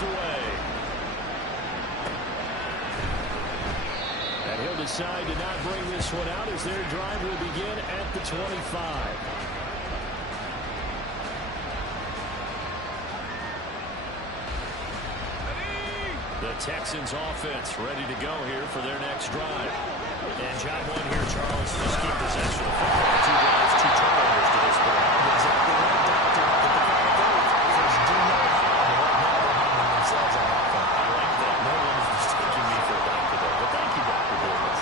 goes away. And he'll decide to not bring this one out as their drive will begin at the 25. The Texans offense ready to go here for their next drive. And job one here, Charles, just keep possession of football. 2 drives, 2 turnovers to this point. Exactly right, Doctor. But the final goal is do know how to let Madden themselves on offense. I like that. No one's mistaking me for a doctor there. But thank you, Dr. Davis.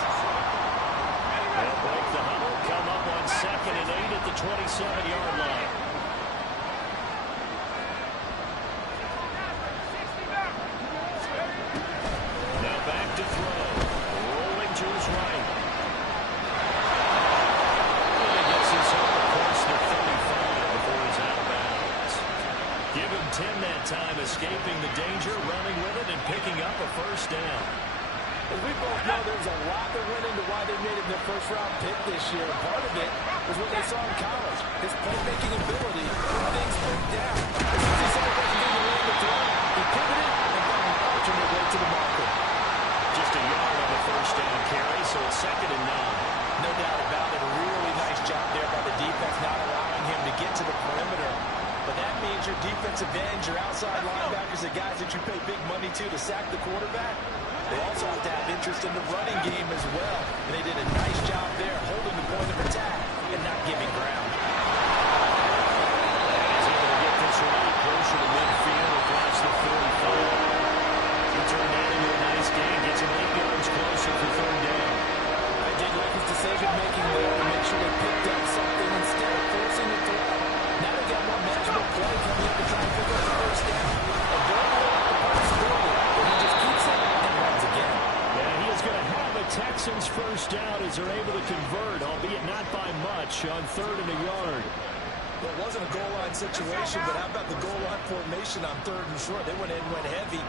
They'll break the huddle, come up on 2nd and 8 at the 27-yard line. Time escaping the danger, running with it, and picking up a first down. As we both know, there's a lot that went into why they made it their first-round pick this year. Part of it was what they saw in college, his playmaking ability when things broke down. As soon as he saw he wasn't going to land the throw, he pivoted and found an alternate way to the market. Just a yard on the first down carry, so it's 2nd and 9. No doubt about it. A really nice job there by the defense, not allowing him to get to the perimeter. But that means your defensive ends, your outside linebackers, the guys that you pay big money to sack the quarterback, they also have to have interest in the running game as well. And they did a nice job there holding the point of attack and not giving ground. He's able to get this right closer to midfield across the 45. He turned that into a nice gain, gets him 8 yards closer for 3rd down. I did like his decision-making there to make sure they picked up something instead of forcing the throw. Now they got more manageable play coming up to try and pick up the first down. And don't hold out the possibility, but he just keeps it and runs again. Yeah, he is going to have a Texans first down as they're able to convert, albeit not by much, on 3rd and a yard. Well, it wasn't a goal line situation, but how about the goal line formation on 3rd and short? They went in, went heavy.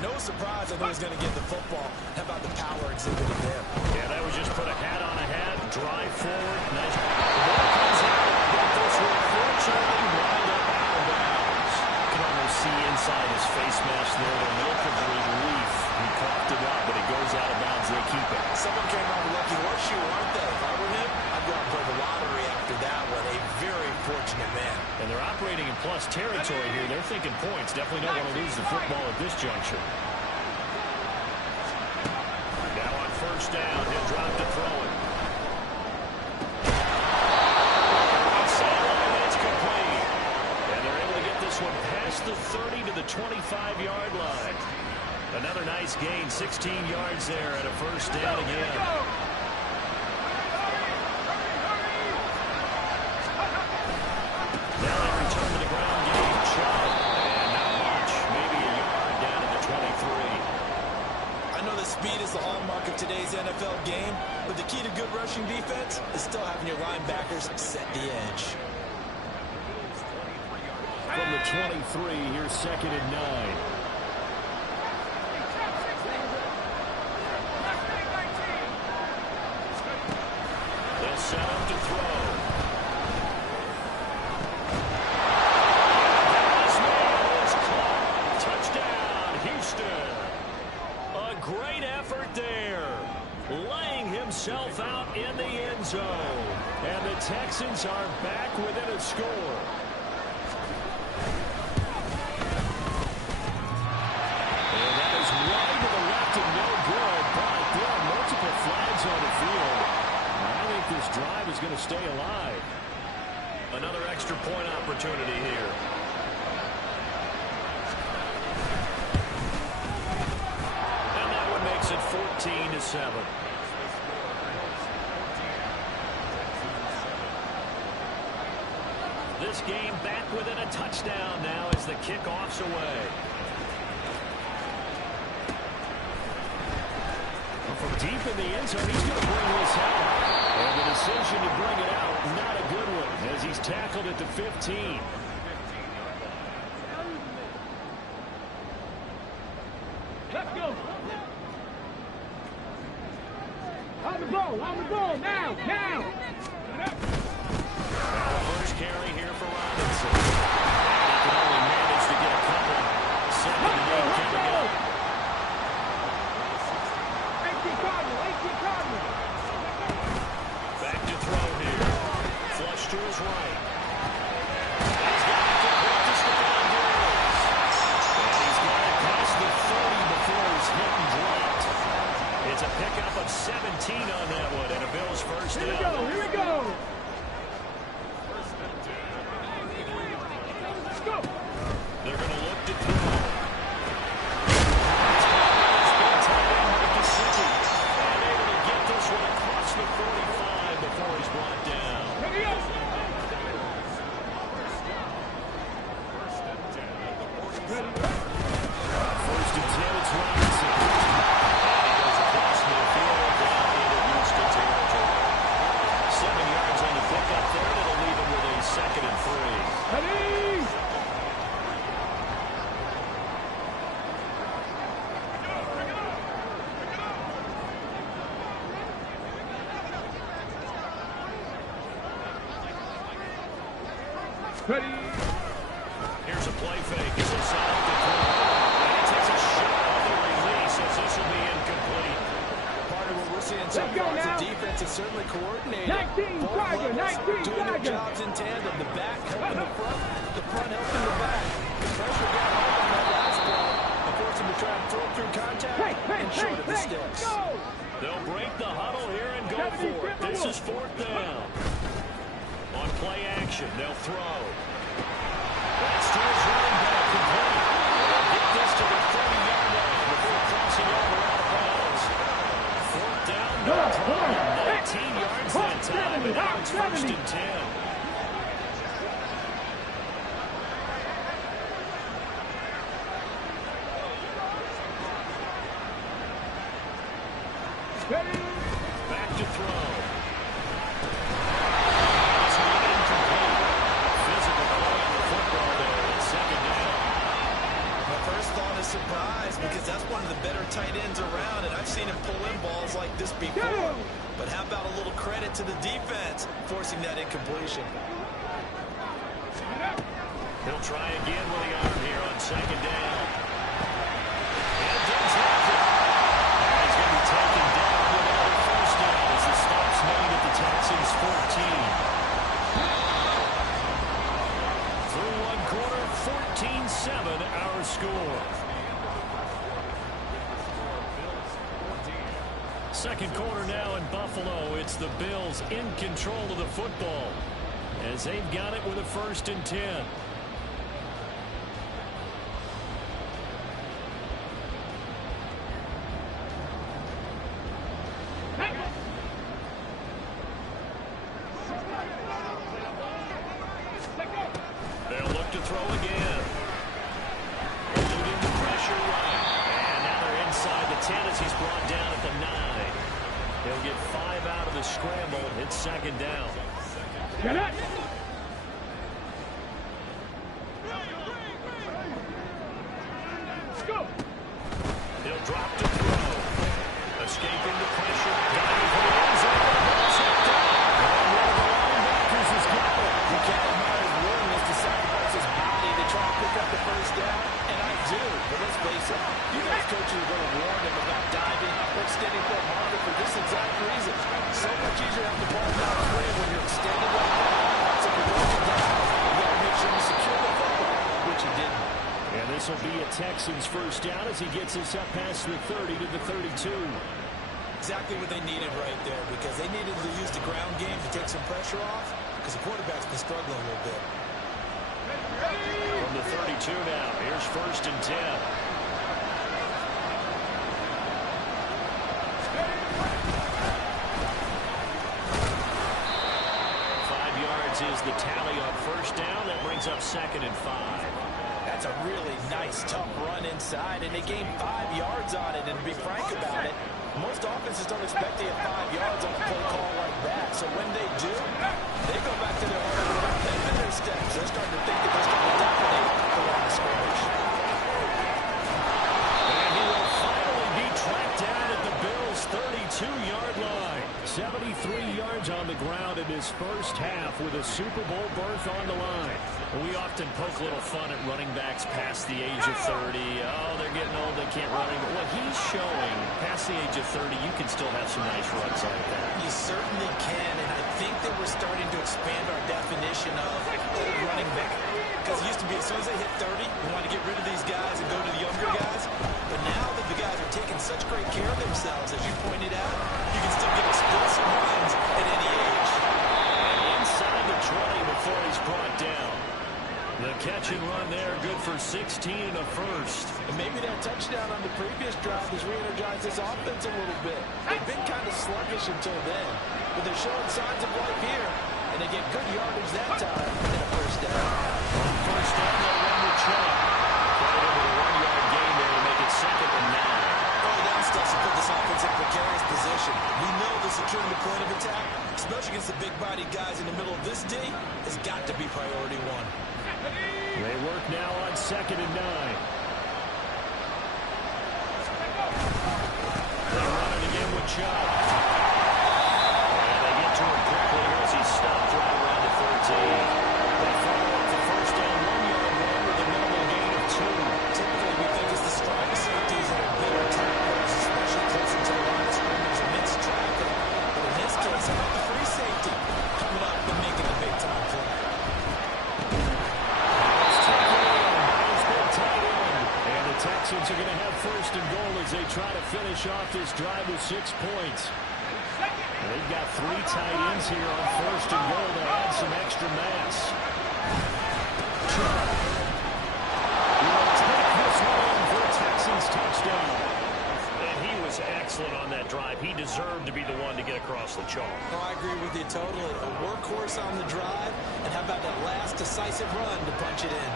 No surprise on who was going to get the football. How about the power exhibited there? Yeah, that was just put a hat on a hat, drive forward. Nice. Ball comes out. Got this one fortunately lined up out of bounds. You can almost see inside his face mask there the look of relief. He coughed it up, but it goes out of bounds. They keep it. Someone came out with lucky horseshoe, aren't they? If I were him, I'd go out and play the lottery after that one. A very fortunate man. And they're operating in plus territory here. They're thinking points. Definitely don't want to lose the football at this juncture. Now on 1st down, he'll drop to throw it. It's complete. And they're able to get this one past the 30 to the 25-yard line. Another nice gain, 16 yards there and a first down again. Now they return to the ground game. Chubb. And not much. Maybe a yard down to the 23. I know the speed is the hallmark of today's NFL game, but the key to good rushing defense is still having your linebackers set the edge. From the 23, here's 2nd and 9. They'll set up to throw. This man is caught. Touchdown, Houston. A great effort there. Laying himself out in the end zone. And the Texans are back within a score. And that is wide to the left and no good, but there are multiple flags on the field. I think this drive is going to stay alive. Another extra point opportunity here. And that one makes it 14-7. This game back within a touchdown now as the kickoff's away. From deep in the end zone, he's going to bring this out. And the decision to bring it out, not a good one, as he's tackled at the 15. Let's go. On the ball, now. First carry here for Robinson. And he can only manage to get a couple. 2nd and 8 goes right. He's got it complete to Stephon Diggs. And he's got it past the 30 before he's hit and dropped. It's a pickup of 17 on that one, and a Bills first down. Here we go. Let's go. They're going to look to throw. It's been tight end Marcus City. And able to get this one across the 45 before he's brought down. Here we go. First and 10, it's Robinson. And he goes across midfield down into Houston territory. 7 yards on the pickup there. That'll leave him with a 2nd and 3. Ready. Ready. Here's a play fake as they set up the throw. And he takes a shot on the release as this will be incomplete. Part of what we're seeing so Let's go far is the now. defense is certainly coordinated. 19 Both Tiger, levels 19 doing their Tiger. jobs in tandem. The back helping the front helping the back. The pressure got home on that last play and forced him to try and throw through contact and short of the sticks. Go. They'll break the huddle here and go for it. This is 4th down. On play action, they'll throw. That's to his running back complete. They'll get this to the 30-yard line before crossing over out of bounds. 4th down, no problem. 19 yards that time, and now it's 1st and 10. Ready. Back to throw. It's not incomplete. Physical play on the football there. It's 2nd down. My first thought is surprise because that's one of the better tight ends around, and I've seen him pull in balls like this before. But how about a little credit to the defense forcing that incompletion? He'll try again with the arm here on 2nd down. And Diggs has it. And he's going to be taken down with another 1st down as the stop's made at the Texans' 14. Through 1 quarter, 14-7 our score. 2nd quarter now in Buffalo. It's the Bills in control of the football as they've got it with a 1st and 10. They'll look to throw again. Eluding the pressure right. And now they're inside the 10 as he's brought down at the 9. He'll get 5 out of the scramble. It's 2nd down. Get it. Let's go. He'll drop to throw. Escaping the pressure. Diving for the end zone. Ball's knocked out. And one of the linebackers has got it. You can't admire his willingness to sacrifice his body to try and pick up the 1st down, and I do. But let's face it, you guys coaches are going to warn him about diving or extending for a marker for this exact reason. So much easier to have the ball downstream when you're extended like that. So if you're going down, you got to make sure you secure the football, which he didn't. And this will be a Texans 1st down as he gets us up past the 30 to the 32. Exactly what they needed right there because they needed to use the ground game to take some pressure off because the quarterback's been struggling a little bit. From the 32 now, here's 1st and 10. Is the tally on 1st down. That brings up 2nd and 5. That's a really nice, tough run inside, and they gained 5 yards on it. And to be frank about it, most offenses don't expect to get 5 yards on a play call like that. So when they do, they go back to their hard work and their steps. They're starting to think that they're starting to dominate the line of scrimmage. And he will finally be tracked down at the Bills' 32-yard line. 73 yards on the ground in his his first half with a Super Bowl berth on the line. We often poke a little fun at running backs past the age of 30. Oh, they're getting old, they can't run. But what he's showing, past the age of 30, you can still have some nice runs like that. You certainly can, and I think that we're starting to expand our definition of old running back. Because it used to be as soon as they hit 30, we want to get rid of these guys and go to the younger guys. But now that the guys are taking such great care of themselves, as you pointed out, you can still get explosive runs at any age. And inside the 20 before he's brought down. The catch and run there, good for 16 and a first. And maybe that touchdown on the previous drive has re-energized this offense a little bit. They've been kind of sluggish until then, but they're showing signs of life here, and they get good yardage that time and a first down. On first down, they'll run with Chubb. Put it into the 1-yard gain there to make it 2nd and 9. Early down stuff to put this offense in precarious position. We know that securing the point of attack, especially against the big-bodied guys in the middle of this D, has got to be priority one. They work now on 2nd and 9. They run it again with Chubb. And they get to him quickly as he's stopped right around the 13. They follow up the first down 1-yard run with a minimal gain of 2. Typically, we think it's the strong safeties that are better tacklers, especially closer to the line of scrimmage amidst traffic. But in this case, how about the free safety coming up and making a big-time play? Texans are going to have first and goal as they try to finish off this drive with 6 points. They've got 3 tight ends here on first and goal to add some extra mass. Chubb will take this one for a Texans touchdown. And he was excellent on that drive. He deserved to be the one to get across the chalk. Oh, I agree with you totally. A workhorse on the drive, and how about that last decisive run to punch it in?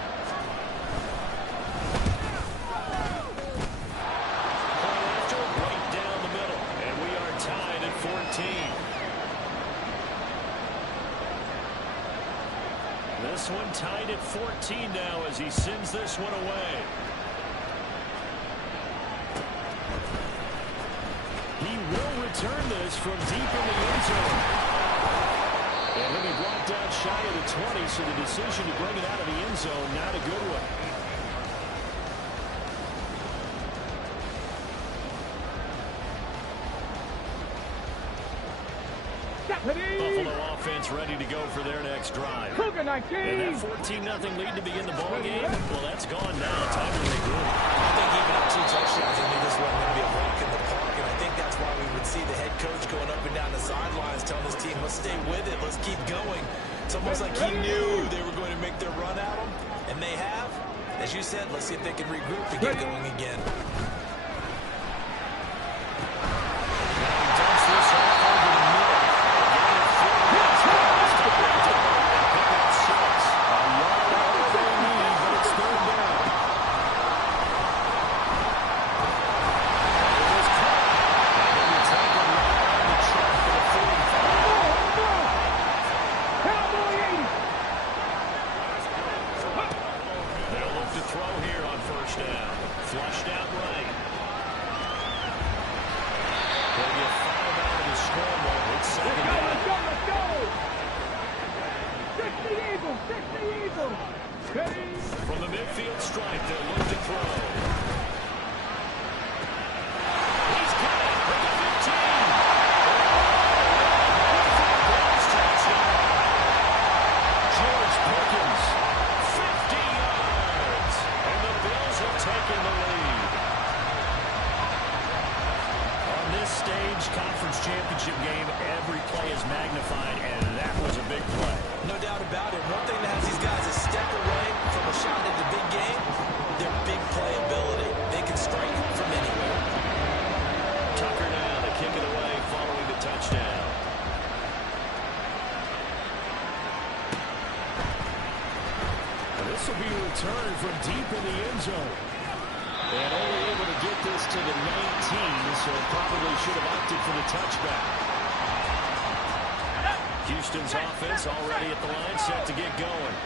This one tied at 14 now as he sends this one away. He will return this from deep in the end zone. And he'll be brought down shy of the 20, so the decision to bring it out of the end zone, not a good one. Buffalo offense ready to go for their next drive. And that 14-0 lead to begin the ball game, well, that's gone now. Time to regroup. I think even up 2 touchdowns, I knew this wasn't going to be a walk in the park, and I think that's why we would see the head coach going up and down the sidelines telling his team, let's stay with it, let's keep going. It's almost like he knew they were going to make their run at him, and they have. As you said, let's see if they can regroup and get going again. From the midfield stripe, they'll look to throw. He's got it at the 15. George Pickens, 50 yards. And the Bills have taken the lead. On this stage, conference championship game, every play is magnified, and that was a big play. No doubt about it. One thing that has these guys a step away from a shot at the big game, their big playability. They can strike from anywhere. Tucker now to kick it away following the touchdown. This will be a return from deep in the end zone. And only able to get this to the 19, so probably should have opted for the touchback. Houston's offense already at the line, set to get going.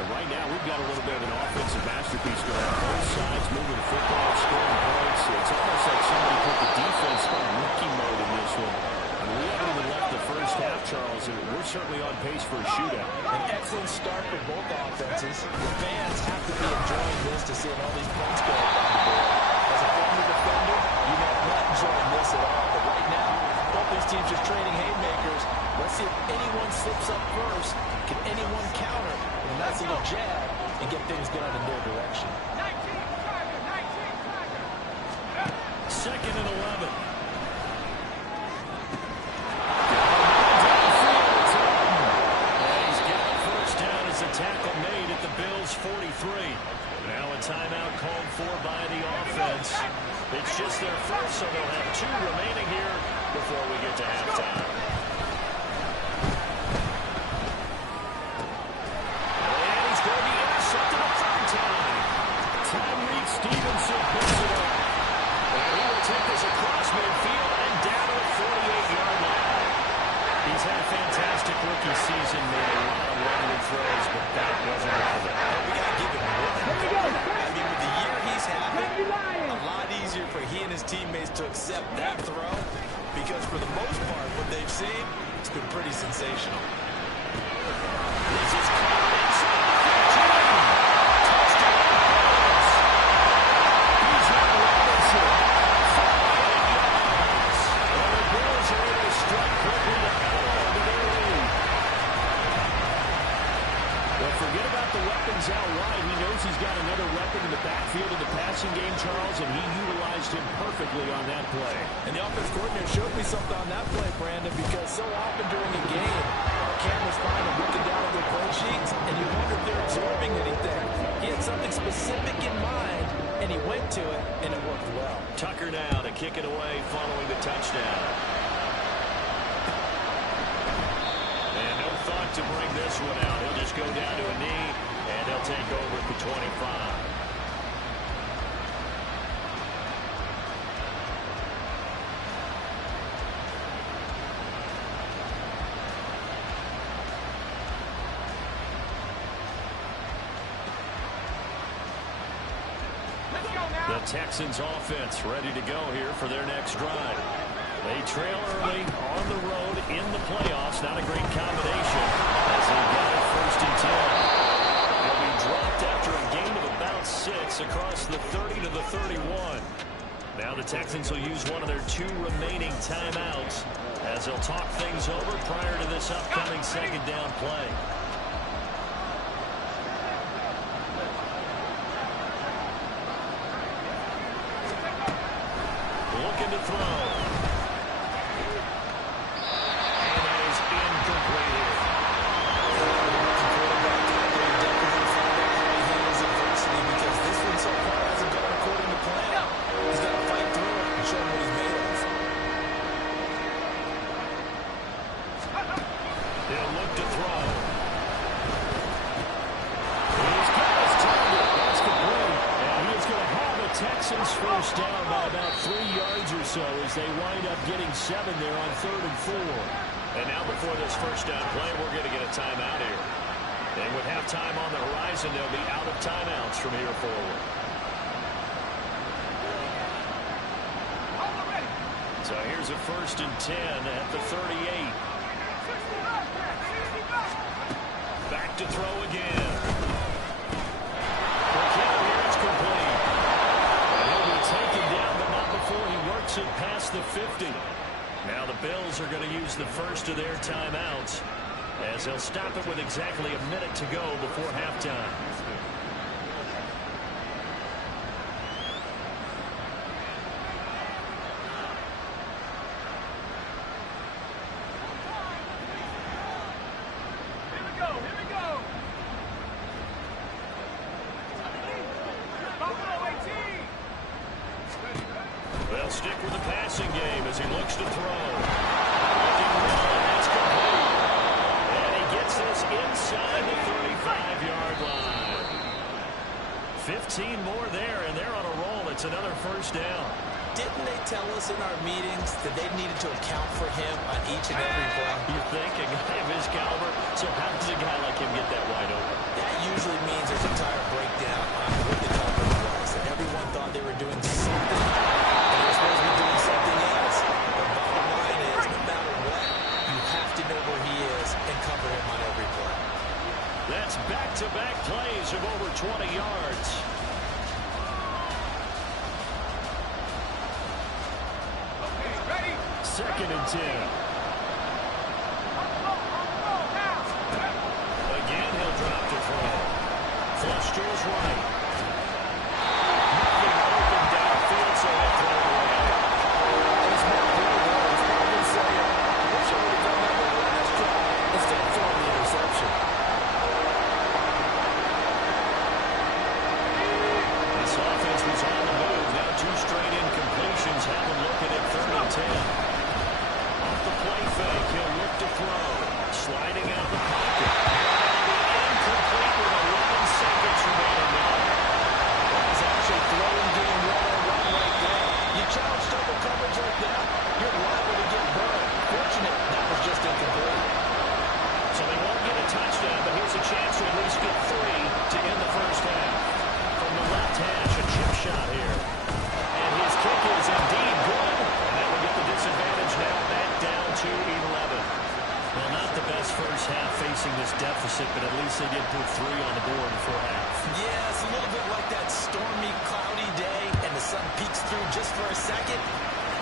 And right now, we've got a little bit of an offensive masterpiece going on both sides, moving the football, scoring points. It's almost like somebody put the defense on rookie mode in this one. We haven't even left the first half, Charles, and we're certainly on pace for a shootout. An excellent start for both offenses. The fans have to be enjoying this to see all these points go up on the board. As a former defender, you know I'm not enjoying this at all. But right now, both these teams just trading haymakers. Let's see if anyone slips up first. Can anyone counter with a nice little jab and get things going in their direction? 19, Tiger, 19, Tiger. Second and 11. Tackle made at the Bills' 43. Now a timeout called for by the offense. It's just their first, so they'll have 2 remaining here before we get to halftime. And he's going to be intercepted a third time. Tyreek Stevenson picks it up. And he will take this across midfield and down to the 48-yard line. He's had a fantastic rookie season, made a lot of lovely throws, but that wasn't worth it. We got to give him one. I mean, with the year he's having, a lot easier for he and his teammates to accept that throw, because for the most part, what they've seen, it's been pretty sensational. This is caught inside the 15. Touchdown Bills. He's on Robinson. 48 yards. And the Bills are able to strike quickly to add on to their lead. Well, forget about the weapons out wide. He knows he's got another weapon in the backfield of the passing game, Charles, and he utilized him perfectly on that play. And the offense coordinator showed me something on that play, Brandon, because so often during a game, our cameras find them looking down at their play sheets, and you wonder if they're absorbing anything. He had something specific in mind, and he went to it, and it worked well. Tucker now to kick it away following the touchdown. And no thought to bring this one out. He'll just go down to a knee, and he'll take over at the 25. The Texans offense ready to go here for their next drive. They trail early on the road in the playoffs. Not a great combination as they got it 1st and 10. They'll be dropped after a gain of about 6 across the 30 to the 31. Now the Texans will use one of their 2 remaining timeouts as they'll talk things over prior to this upcoming second down play. Looking to throw. And that is incomplete here. Because this one so far hasn't gone according to plan. He's got to fight through it and show him what he's made of. They'll look to throw. He's got his target. That's complete. And he is going to have a Texans first down by about 3 yards or so as they wind up getting 7 there on 3rd and 4. And now before this first down play, we're going to get a timeout here. And with halftime on the horizon, they'll be out of timeouts from here forward. So here's a 1st and 10 at the 38. Back to throw again. McKinnon here, it's complete. And he'll be taken down, but not before he works it past the 50. Now the Bills are going to use the first of their timeouts as they'll stop it with exactly a minute to go before halftime. They'll stick with the passing game as he looks to throw. Looking well, and that's complete. And he gets this inside the 35-yard line. 15 more there, and they're on a roll. It's another first down. Didn't they tell us in our meetings that they needed to account for him on each and every play? You think a guy of his caliber? So how does a guy like him get that wide open? That usually means there's a entire breakdown on what the coverage was. And everyone thought they were doing something, and they were supposed to be doing something else. The bottom line is, no matter That's back-to-back plays of over 20 yards. Okay, ready? 2nd and 10. Again, he'll drop to throw. Flush to his right. Nothing open downfield, so he'll throw it away. He's not doing well. He's probably saying, I wish I would have done that with the last drive instead of throwing the interception. This offense was on the move. Now 2 straight incompletions have him looking at 3rd and 10. Off the play fake, he'll look to throw. Sliding out of the pocket. Incomplete with 11 seconds remaining now. That was actually throwing game one-on-one right there. You challenge double coverage like that, you're liable to get burned. Fortunate, that was just incomplete. So they won't get a touchdown, but here's a chance to at least get 3 to end the first half. From the left hash, a chip shot here. And his kick is indeed good. And that will get the disadvantage now back down to 11. Well, not the best first half facing this deficit, but at least they did put 3 on the board before half. Yeah, it's a little bit like that stormy, cloudy day, and the sun peeks through just for a second.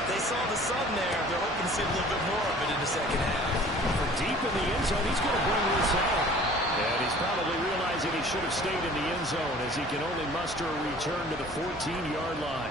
They saw the sun there. They're hoping to see a little bit more of it in the second half. For deep in the end zone, he's going to bring this out. And he's probably realizing he should have stayed in the end zone as he can only muster a return to the 14-yard line.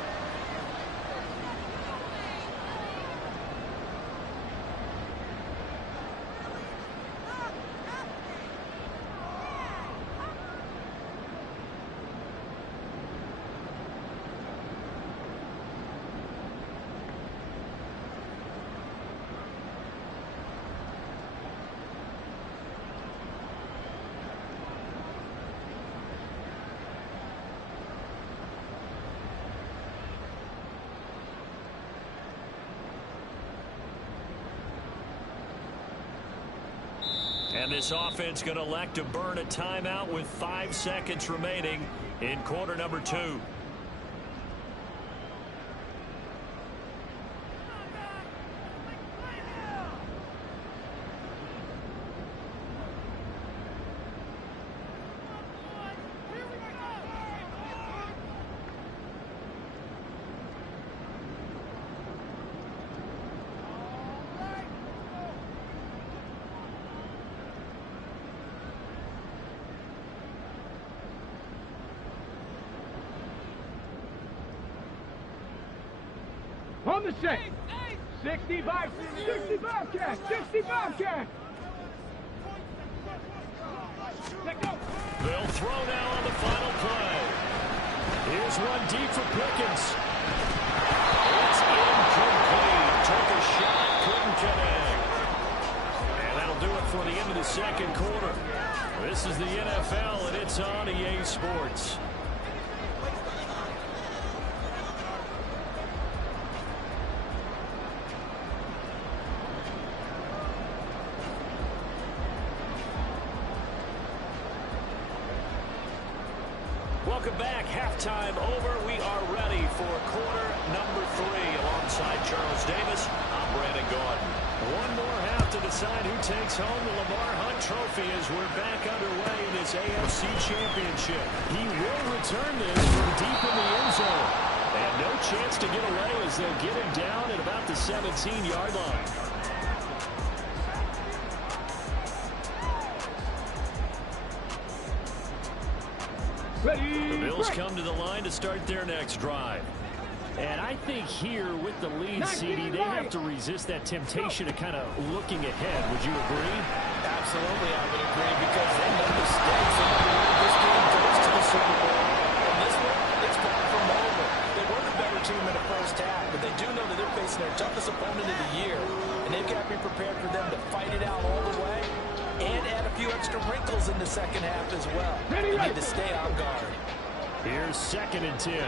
And this offense going to elect to burn a timeout with 5 seconds remaining in quarter number 2. On the set. 60 Bobcat. 60 Bobcat. Let go. They'll throw now on the final play. Here's one deep for Pickens. It's incomplete. Took a shot, couldn't connect. And that'll do it for the end of the second quarter. This is the NFL, and it's on EA Sports. Welcome back. Halftime over. We are ready for quarter number 3. Alongside Charles Davis, I'm Brandon Gordon. One more half to decide who takes home the Lamar Hunt Trophy as we're back underway in this AFC Championship. He will return this from deep in the end zone. And no chance to get away as they'll get him down at about the 17-yard line. The Bills come to the line to start their next drive. And I think here with the lead, CD, they have to resist that temptation of kind of looking ahead. Would you agree? Absolutely, I would agree, because they know the stakes of this game goes to the Super Bowl. And this one, it's far from over. They were the better team in the first half, but they do know that they're facing their toughest opponent of the year. And they've got to be prepared for them to fight it out all the way and add a few extra wrinkles in the second half as well. They need to stay on guard. Here's 2nd and 10.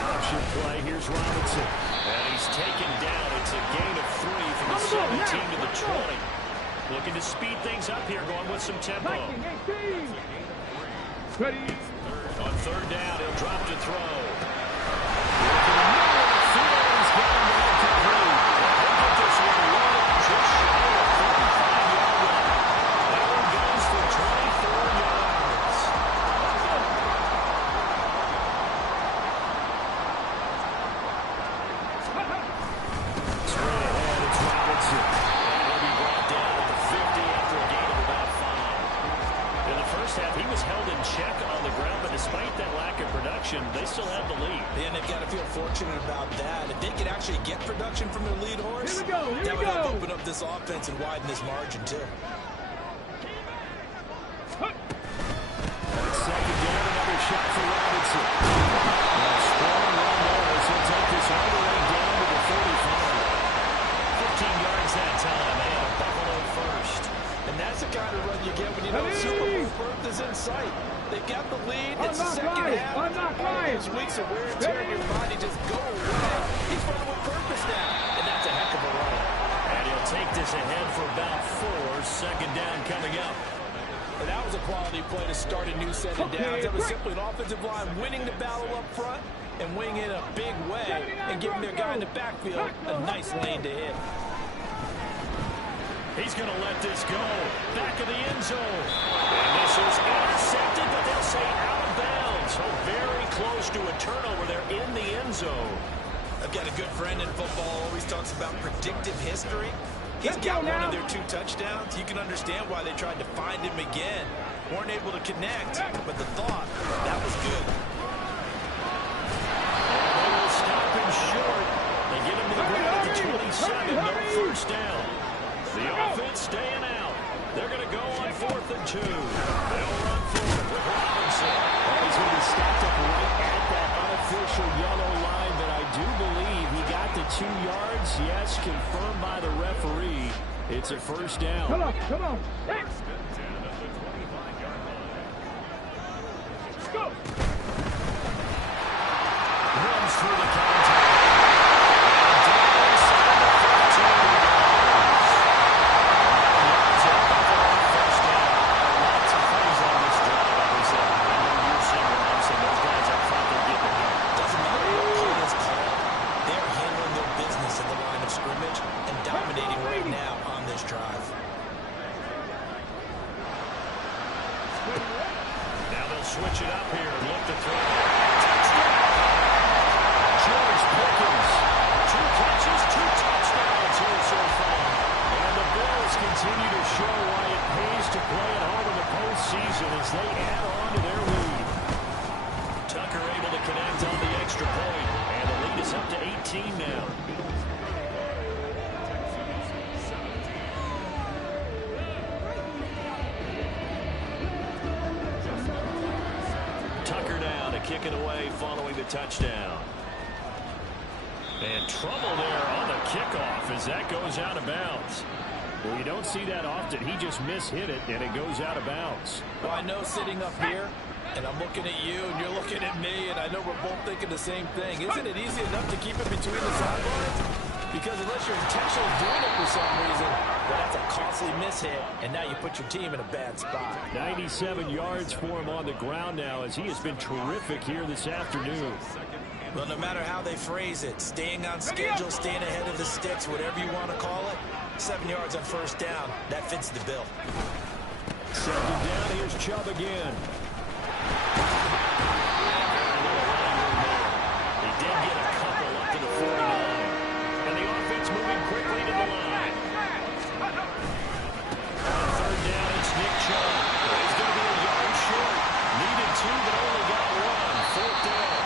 Option play. Here's Robinson. And he's taken down. It's a gain of 3 from the 17 to the 20. Looking to speed things up here, going with some tempo. Ready. On 3rd down, he'll drop to throw. about that. If they could actually get production from their lead horse, that would help open up this offense and widen this margin, too. Second down, another shot for Robinson. Strong run there as he'll take this all the way down to the 45. 15 yards that time, and a Buffalo first. And that's the kind of run you get when you know Super Bowl berth is in sight. They got the lead. It's the second half. All those weeks of wear and tear in your body just go away. He's running with purpose now, and that's a heck of a run. And he'll take this ahead for about 4. Second down coming up. And that was a quality play to start a new set of downs. That was simply an offensive line winning the battle up front and winning in a big way and giving their guy in the backfield a nice lane to hit. He's going to let this go. Back of the end zone. And this is intercepted, but they'll say out of bounds. So very close to a turnover there in the end zone. I've got a good friend in football, always talks about predictive history. He's got one of their 2 touchdowns. You can understand why they tried to find him again. Weren't able to connect, but the thought, that was good. And they will stop him short. They get him to the ground at the 27. No first down. The offense staying out. They're going to go on 4th and 2. They'll run forward with Robinson. He's going to be stopped up right at that unofficial yellow line, but I do believe he got the 2 yards. Yes, confirmed by the referee. It's a first down. Come on, come on. Let's go. Runs through the contact. Down inside the 15. First down. Lots of plays on this drive, like we said. I know you're seeing what I'm seeing. Those guys up front, they're getting it done. Doesn't matter what play is called. They're handling their business in the line of scrimmage and dominating right now on this drive. Now they'll switch it up here and look to throw. Touchdown! George Pickens. 2 catches, 2 touchdowns here so far. And the Bills continue to show why it pays to play at home in the postseason as they add on to their lead. Tucker able to connect on the extra point. And the lead is up to 18 now. Tucker now to kick it away following the touchdown. And trouble there on the kickoff as that goes out of bounds. Well, you don't see that often. He just mishit it, and it goes out of bounds. Well, I know sitting up here, and I'm looking at you, and you're looking at me, and I know we're both thinking the same thing. Isn't it easy enough to keep it between the sidelines? Because unless you're intentionally doing it for some reason, well, that's a costly mishit, and now you put your team in a bad spot. 97 yards for him on the ground now as he has been terrific here this afternoon. Well, no matter how they phrase it, staying on schedule, staying ahead of the sticks, whatever you want to call it, 7 yards on first down, that fits the bill. Second down, here's Chubb again. He did get a couple up to the 49. And the offense moving quickly to the line. On third down, it's Nick Chubb. He's going to be a yard short. Needed 2, but only got 1. Fourth down.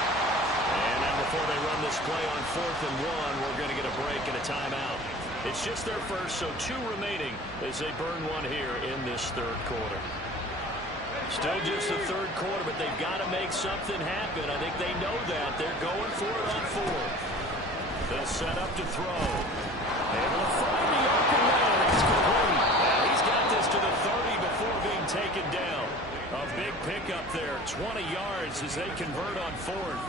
And now before they run this play on 4th and 1, we're going to get a break and a timeout. It's just their first, so 2 remaining as they burn 1 here in this third quarter. Still just the third quarter, but they've got to make something happen. I think they know that. They're going for it on 4th. They'll set up to throw. And they'll find the open man. It's complete. Now he's got this to the 30 before being taken down. A big pickup there, 20 yards as they convert on 4th.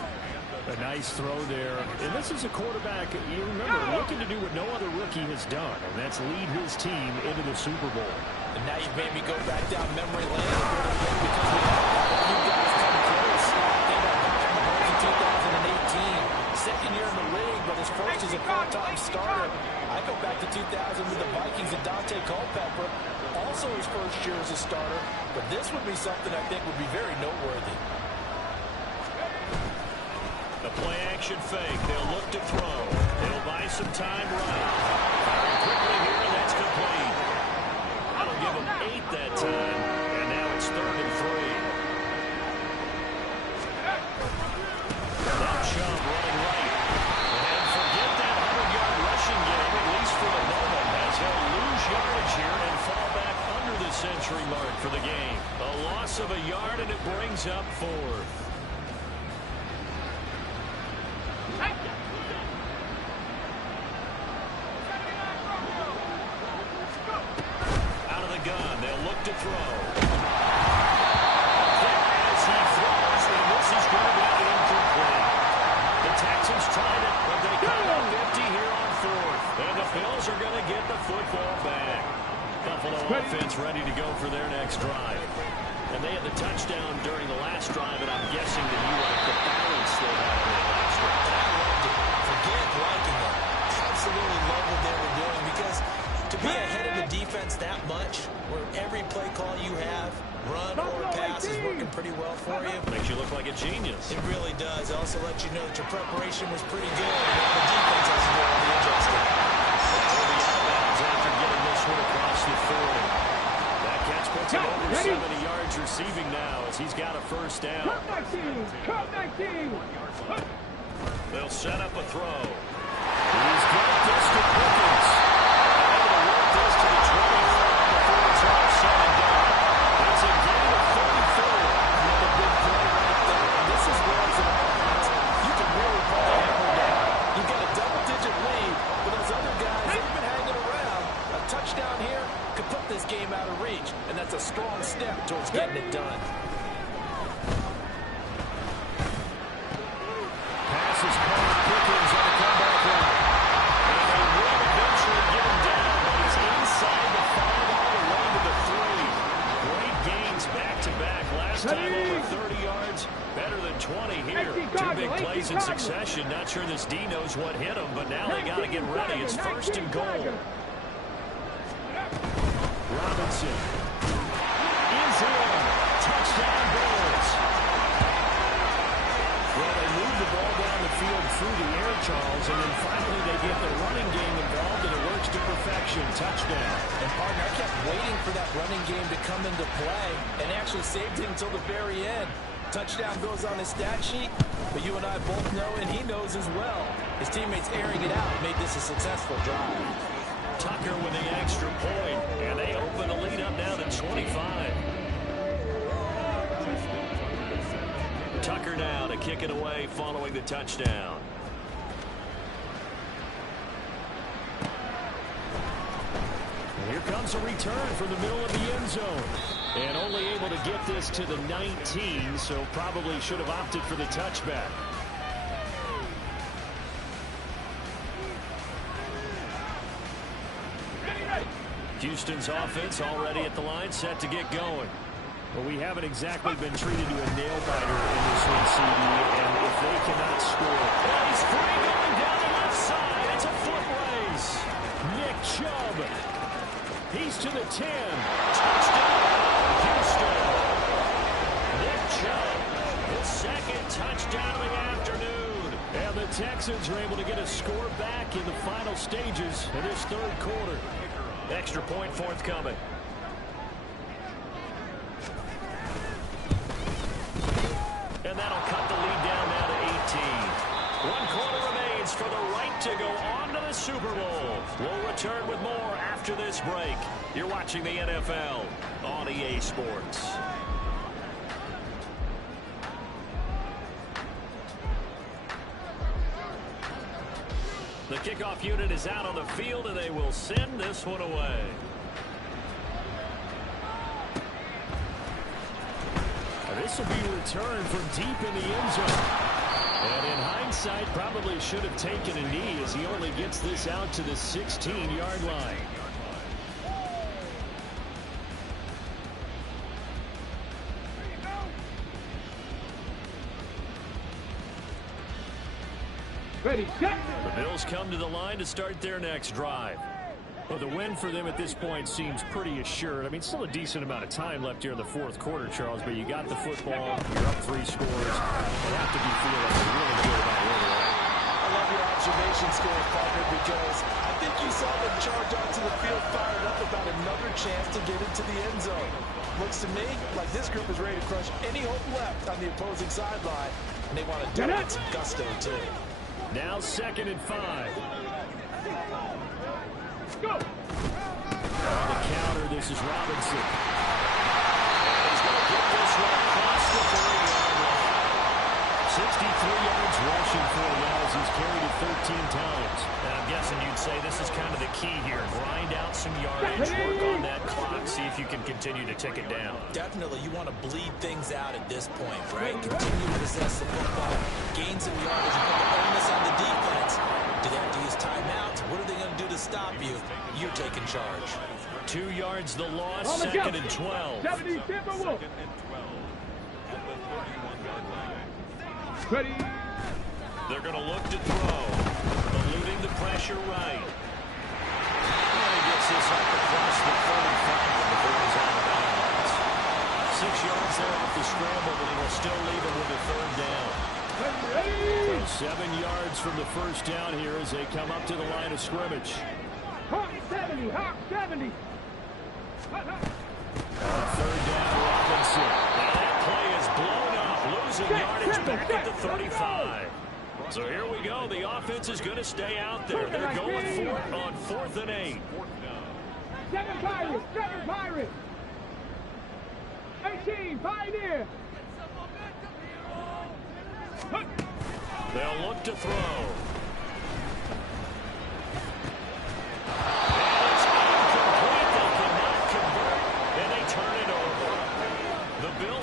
A nice throw there. And this is a quarterback, you remember, looking to do what no other rookie has done, and that's lead his team into the Super Bowl. And now you've made me go back down memory lane a little bit because we have a few guys come close. They got back in the Bulls in 2018. Second year in the league, but his first as a full-time starter. I go back to 2000 with the Vikings and Dante Culpepper. Also his first year as a starter. But this would be something I think would be very noteworthy. The play-action fake. They'll look to throw. They'll buy some time right. Firing quickly here, that's complete. That'll give them 8 that time. And now it's 3rd and 3. That Chubb running right. for the game. A loss of a yard, and it brings up fourth. Out of the gun, they'll look to throw. As he throws, and this is going to be incomplete. The Texans tried it, but they come up empty here on fourth. And the Bills are going to get the football back. Buffalo offense ready to go for their next drive. And they had the touchdown during the last drive, and I'm guessing that you like the balance they had in that last drive. I loved it. Forget liking it. Absolutely love what they were doing, because to be ahead of the defense that much, where every play call you have, run or pass, is working pretty well for you. Makes you look like a genius. It really does. It also lets you know that your preparation was pretty good, and the defense has to go on the adjusting. Will be out of bounds after getting this one across the 40. That catch puts him over 70 yards receiving now as he's got a first down. Cut 19. They'll set up a throw. He's got this to Pickens. Able to work this to the 25 before it's all said and done. It's a gain of 34. Another big play right there. And this is where, as an offense, you can really put the hammer down. You've got a double-digit lead, but those other guys, they've been hanging around. A touchdown here could put this game out of reach, and that's a strong step towards getting it done. Passes caught. Pickens on the comeback run. And they will eventually get him down, but he's inside the 5 all the way to the 3. Great gains back-to-back. Last time over 30 yards. Better than 20 here. 2 big plays in succession. Not sure this D knows what hit him, but now they got to get ready. It's first and goal. Robinson is in. Touchdown Bills. Well, they move the ball down the field through the air, Charles, and then finally they get the running game involved, and it works to perfection. Touchdown. And, partner, I kept waiting for that running game to come into play and actually saved it until the very end. Touchdown goes on his stat sheet, but you and I both know, and he knows as well, his teammates airing it out made this a successful drive. Tucker with the extra point, and they open the lead up now to 25. Tucker now to kick it away following the touchdown. And here comes a return from the middle of the end zone. And only able to get this to the 19, so probably should have opted for the touchback. Houston's offense already at the line, set to get going. Well, we haven't exactly been treated to a nail-biter in this one, CD, and if they cannot score... Well, he's free going down the left side. It's a foot race. Nick Chubb. He's to the 10. Touchdown, Houston. Nick Chubb, his second touchdown of the afternoon. And the Texans are able to get a score back in the final stages of this third quarter. Extra point forthcoming. And that'll cut the lead down now to 18. 1 quarter remains for the right to go on to the Super Bowl. We'll return with more after this break. You're watching the NFL on EA Sports. The kickoff unit is out on the field, and they will send this one away. This will be returned from deep in the end zone. And in hindsight, probably should have taken a knee as he only gets this out to the 16-yard line. Ready, set. The Bills come to the line to start their next drive. Well, the win for them at this point seems pretty assured. I mean, still a decent amount of time left here in the fourth quarter, Charles, but you got the football, you're up 3 scores. They have to be feeling really good about where they're at. I love your observation skills, partner, because I think you saw them charge onto the field fired up about another chance to get into the end zone. Looks to me like this group is ready to crush any hope left on the opposing sideline, and they want to do it with some gusto, too. Now 2nd and 5. Go. On the counter, this is Robinson. this one across the 30-yard line. 63 yards rushing for him as he's carried it 13 times. And I'm guessing you'd say this is kind of the key here. Grind out some yardage, work on that clock, see if you can continue to tick it down. Definitely, you want to bleed things out at this point, right? Continue to possess the football, gain some yardage, and put the onus on the defense. Do they have to use timeouts? What are they going to do to stop you? You're taking charge. 2 yards the loss, second and 12. 70 Timberwolves. Ready. They're going to look to throw. Eluding the pressure right. And he gets this up across the 45 before he's out of bounds. 6 yards there off the scramble, but he will still leave him with a third down. So 7 yards from the first down here as they come up to the line of scrimmage. Hawk 70, Hawk 70. Third down, Robinson. Now that play is blown up, losing yardage back at the 35. So here we go. The offense is going to stay out there. They're going for it on 4th and 8. 7 Pirates, 7 Pirates. 18, Pioneer. They'll look to throw.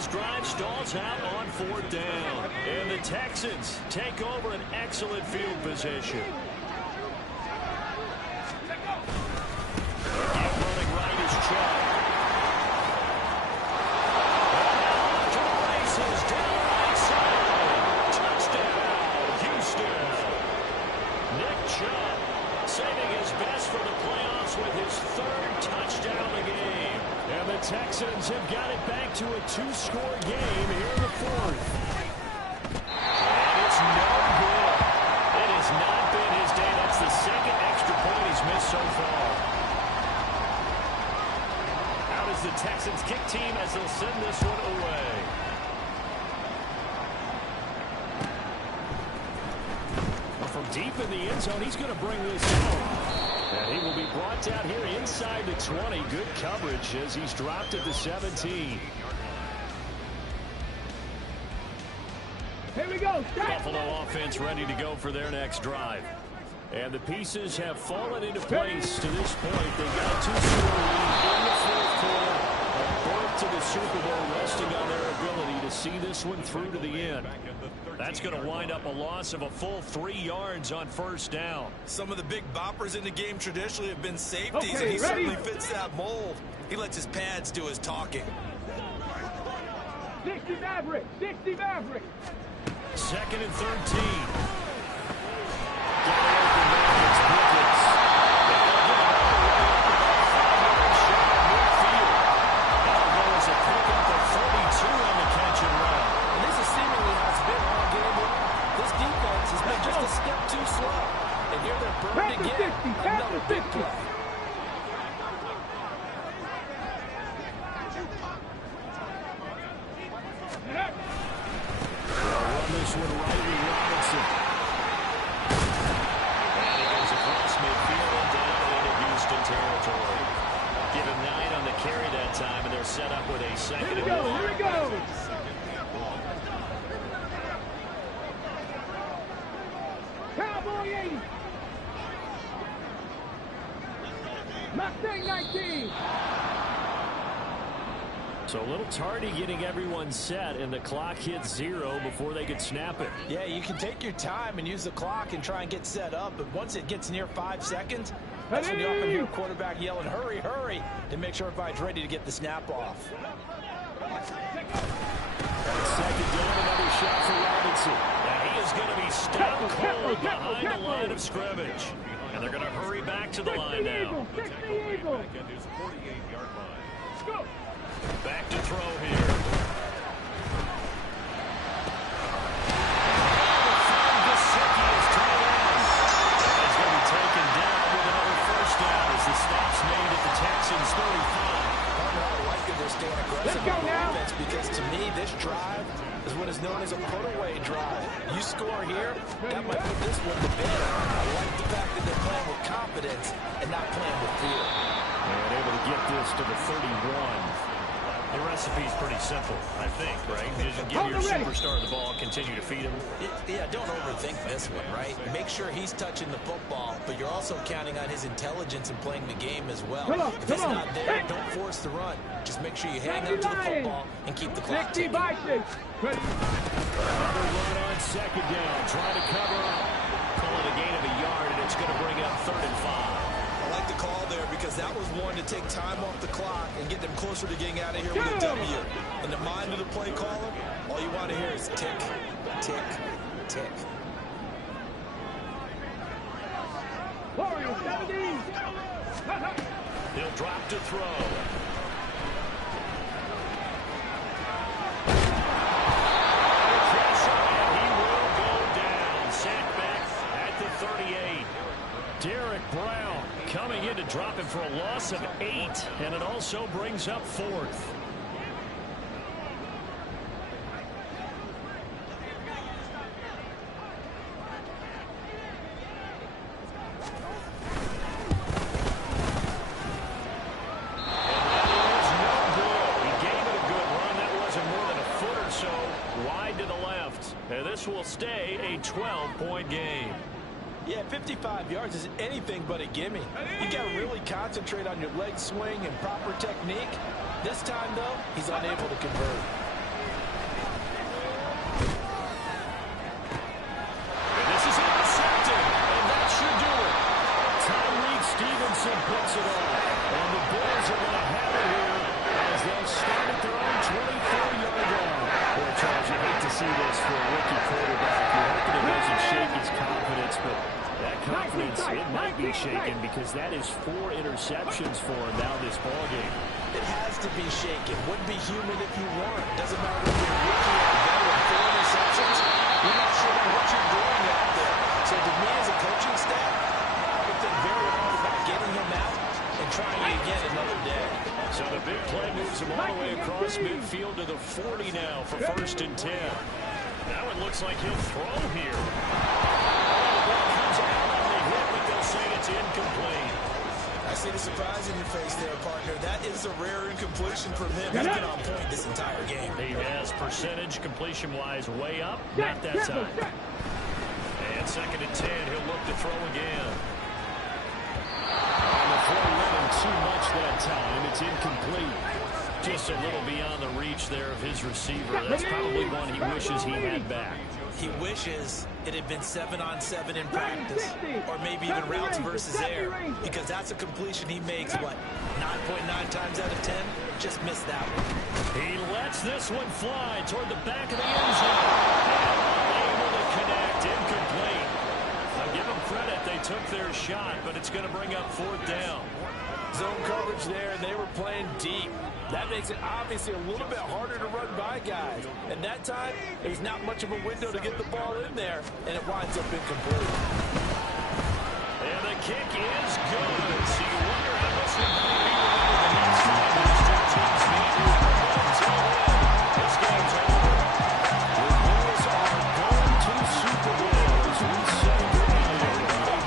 Drive stalls out on 4th down. And the Texans take over an excellent field position. Again, running right is Chubb. To the races, down the right side. Touchdown, Houston. Nick Chubb saving his best for the playoffs with his 3rd touchdown of the game. And the Texans have got it back to a 2-score game here in the 4th. And it's no good. It has not been his day. That's the 2nd extra point he's missed so far. Out is the Texans kick team as they'll send this one away. From deep in the end zone, he's going to bring this home. And he will be brought down here inside the 20. Good coverage as he's dropped at the 17. Here we go. Buffalo offense ready to go for their next drive. And the pieces have fallen into place to this point. They got a 2-score lead in the 4th quarter. A berth to the Super Bowl resting on their ability to see this one through to the end. That's going to wind up a loss of a full 3 yards on 1st down. Some of the big boppers in the game traditionally have been safeties, and he ready. certainly fits that mold. He lets his pads do his talking. 60 Maverick, 60 Maverick. 2nd and 13. Got it open there. It's Pickens. They'll get it all the way up about 5 yards short of midfield. That'll go as a pickup of 32 on the catch and run. And this is seemingly how it's been all game long. This defense has been just a step too slow. And here they're burned again. Another big play. This one right with Robinson. And he goes across midfield and down into Houston territory. Given 9 on the carry that time, and they're set up with a 2nd and 1. Here we go. Cowboy 80. Mustang 19. So a little tardy getting everyone set, and the clock hits 0 before they could snap it. Yeah, you can take your time and use the clock and try and get set up, but once it gets near 5 seconds, that's when you often hear a quarterback yelling, hurry, hurry, to make sure everybody's ready to get the snap off. 2nd down, another shot for Robinson. And he is going to be stone cold behind the line of scrimmage. And they're going to hurry back to the line now. 60 Eagles. Go. Back to throw here. Gesicki is tight end. He's going to be taken down with another 1st down as the stop's made at the Texans 35. I like that they're staying aggressive Let's go on now. offense because to me, this drive is what is known as a put-away drive. You score here, that might put this one to bed. I like the fact that they're playing with confidence and not playing with fear. And able to get this to the 31. The recipe's pretty simple, I think, right? Just give your superstar the ball, continue to feed him. Yeah, don't overthink this one, right? Make sure he's touching the football, but you're also counting on his intelligence in playing the game as well. If it's not there, don't force the run. Just make sure you hang on to the football and keep the clock ticking. Another run on second down, trying to cover. Call it a gain of a yard, and it's going to bring up 3rd and 5. I like the call there because that was one to take time off the clock and get them closer to getting out of here with a W. In the mind of the play caller, all you want to hear is tick, tick, tick. Warriors 17. He'll drop to throw. He will go down. Sacked back at the 38. Derek Brown coming in to drop him for a loss of 8, and it also brings up 4th. This will stay a 12-point game. Yeah, 55 yards is anything but a gimme. You got to really concentrate on your leg swing and proper technique. This time, though, he's unable to convert. And this is intercepted, and that should do it. Tyreek Stevenson puts it on, and the Bills are going to have it here as they'll start at their own 24-yard line. Boy, Charles, you hate to see this for a rookie quarterback. You're hoping it doesn't shake his confidence, but that confidence, it might be shaken because that is 4 interceptions for him now this ballgame. It has to be shaken. Wouldn't be human if you weren't. Doesn't matter if you're a rookie or a veteran. 4 interceptions, you're not sure what you're doing out there. So to me as a coaching staff, I would think very hard about getting him out and trying again another day. So the big play moves him all the way across midfield to the 40 now for 1st and 10. That one looks like he'll throw here. The ball comes out on the hit, but they'll say it's incomplete. I see the surprise in your face there, partner. That is a rare incompletion from him. He's been on point this entire game. He has percentage completion-wise way up, not that time. And 2nd and 10, he'll look to throw again. And the throw let him too much that time. It's incomplete. Just a little beyond the reach there of his receiver. That's probably one he wishes he had back. He wishes it had been 7-on-7 in practice, or maybe even routes versus air, because that's a completion he makes, what, 9.9 times out of 10? Just missed that one. He lets this one fly toward the back of the end zone. And able to connect, incomplete. I'll give them credit, they took their shot, but it's going to bring up 4th down. Zone coverage there, and they were playing deep. That makes it obviously a little bit harder to run by guys. And that time, there's not much of a window to get the ball in there, and it winds up incomplete. And the kick is good. So you wonder how this one might be remembered the next time these two teams meet. Until then, this game's over. The Bills are going to Super Bowl as we celebrate everybody.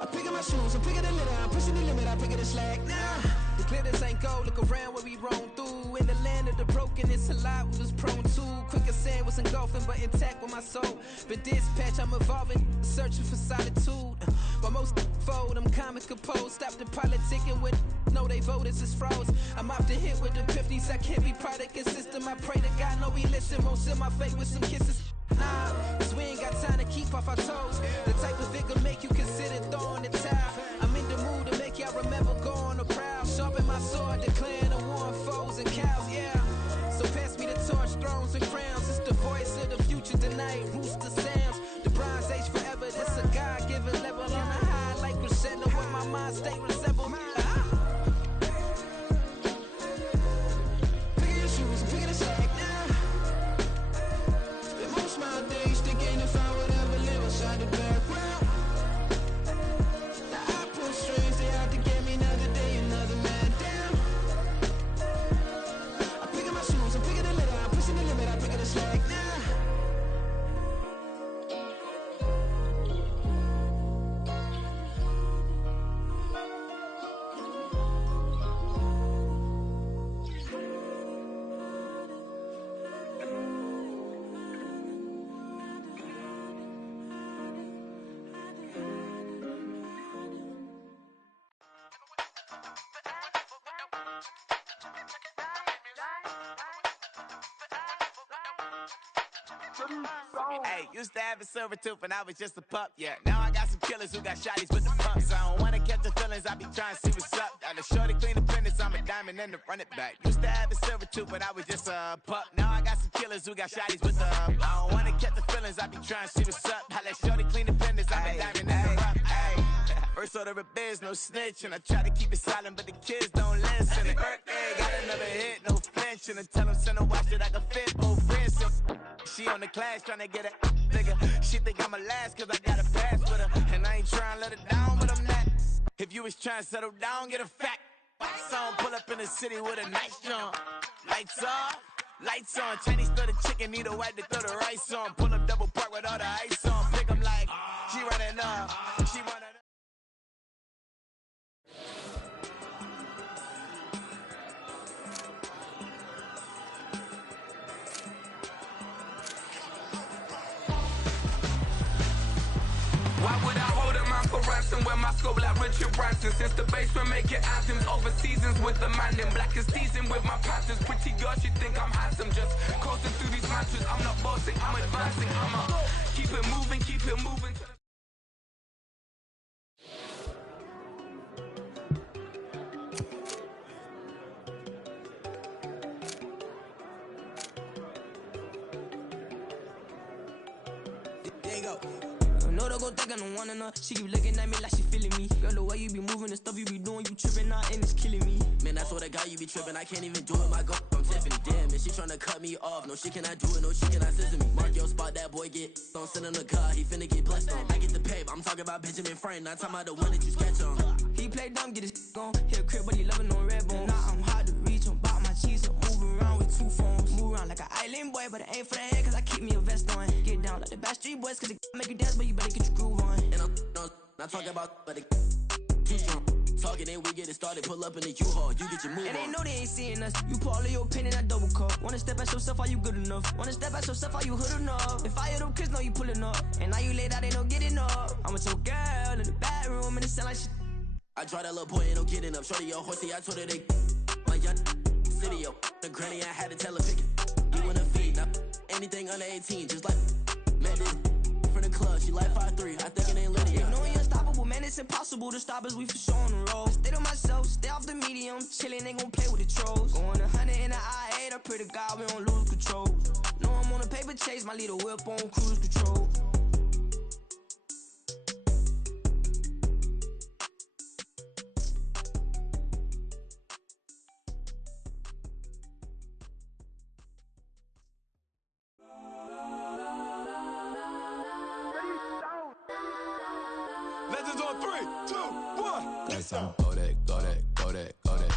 I'm picking my shoes, I'm picking the litter, I'm pushing the limit, I'm picking the slack now. The It's clear this ain't gold, look around where we roam through. In the land of the broken, it's a lot we was prone to. Quicker sand was engulfing, but intact with my soul. Been dispatched, I'm evolving, searching for solitude. While most fold, I'm calm and composed. Stop the politicking when know they voters is froze. I'm off the hit with the 50s, I can't be product and system. I pray to God, know we listen, won't send my fate with some kisses. Nah, cause we ain't got time to keep off our toes. The type of figure make you consider throwing the towel. I'm in the mood to make y'all remember going to proud. Sharpen my sword, declaring the war on foes and cows, yeah. So pass me the torch, thrones and crowns. It's the voice of the future tonight, rooster sounds. The bronze age forever, this a God-given level. On a high like crescendo, where my mind state resemble. Pick your shoes and pick the slack now. Spend most of my days thinking if I would ever live inside the background. Now I pull strings, they have to get me another day, another man down. I'm picking my shoes, I'm picking the litter, I'm pushing the limit, I'm picking the slack now. Hey, used to have a silver tooth and I was just a pup, yeah. Now I got some killers who got shotties with the pumps. I don't wanna catch the feelings, I be trying to see what's up. Got a shorty clean the fitness, I'm a diamond and to run it back. Used to have a silver tooth but I was just a pup. Now I got some killers who got shotties with the I don't wanna catch the feelings, I be trying to see what's up. I let shorty clean the fitness, I'm a diamond and to run it. First order of biz, no snitch, and I try to keep it silent, but the kids don't listen. And birthday, got another hit, no flinch, and I tell them send a watch that I can fit both friends. She on the class trying to get a nigga. She think I'm a last cause I got a pass with her. And I ain't trying to let her down, but I'm not. If you was trying to settle down, get a fact. Song pull up in the city with a nice jump. Lights off, lights on. Chinese throw the chicken, need a wipe to throw the rice on. Pull up double park with all the ice on. Pick 'em like, she running up, she running up. Why would I hold a man for ransom when my scope like Richard Branson? Since the basement making anthems over seasons with the man in black is teasing with my patterns. Pretty girl, she think I'm handsome. Just coasting through these matches. I'm not bossing, I'm advancing. I'ma keep it moving, keep it moving. There you go. No, they gon' think I don't want enough. She keep looking at me like she feeling me. Girl, the way you be moving, the stuff you be doing, you tripping out and it's killing me. Man, that's what I got, you be tripping. I can't even do it, my girl, I'm Tiffany. Damn, and she tryna cut me off. No, she cannot do it, no, she cannot scissor me. Mark your spot, that boy get don't send him the car, he finna get blessed on. I get the pay, I'm talking about Benjamin Franklin, not talking about the one that you sketch on. He play dumb, get his gone. Hit a crib, but he loving on red bone. Now I'm hard to reach, I'm about my cheese, I'm moving around with two phones. Move around like an island boy, but it ain't for the head, cause I keep me a vest on. Get down like the Backstreet Boys, cause it make you dance, but you better get your groove on. And I'm not talking about, but it too strong. Talking and we get it started, pull up in the U-Haul, you get your move and on. And they know they ain't seeing us, you pull all of your pin in that double cup. Wanna step at yourself, are you good enough? Wanna step at yourself, are you hood enough? If I hear them kids, know you pulling up. And now you laid out, they don't get enough. I'm with your girl in the bedroom, and it sound like shit. I draw that little boy, ain't no getting up. Shorty, yo, horsey, I told her they my young city, yo. The granny, I had to tell her pick it. You wanna feed, now anything under 18, just like Madden. From the club, she like 5'3", I think it ain't Lydia. You know you unstoppable, man, it's impossible to stop us, we for sure on the road. Stay to myself, stay off the medium, chillin', ain't gon' play with the trolls. Going 100 in the I-8, I pray to God we don't lose control. Know I'm on a paper chase, my little whip on cruise control. Legends on 3, 2, 1. That's on Kodak, Kodak, Kodak, Kodak.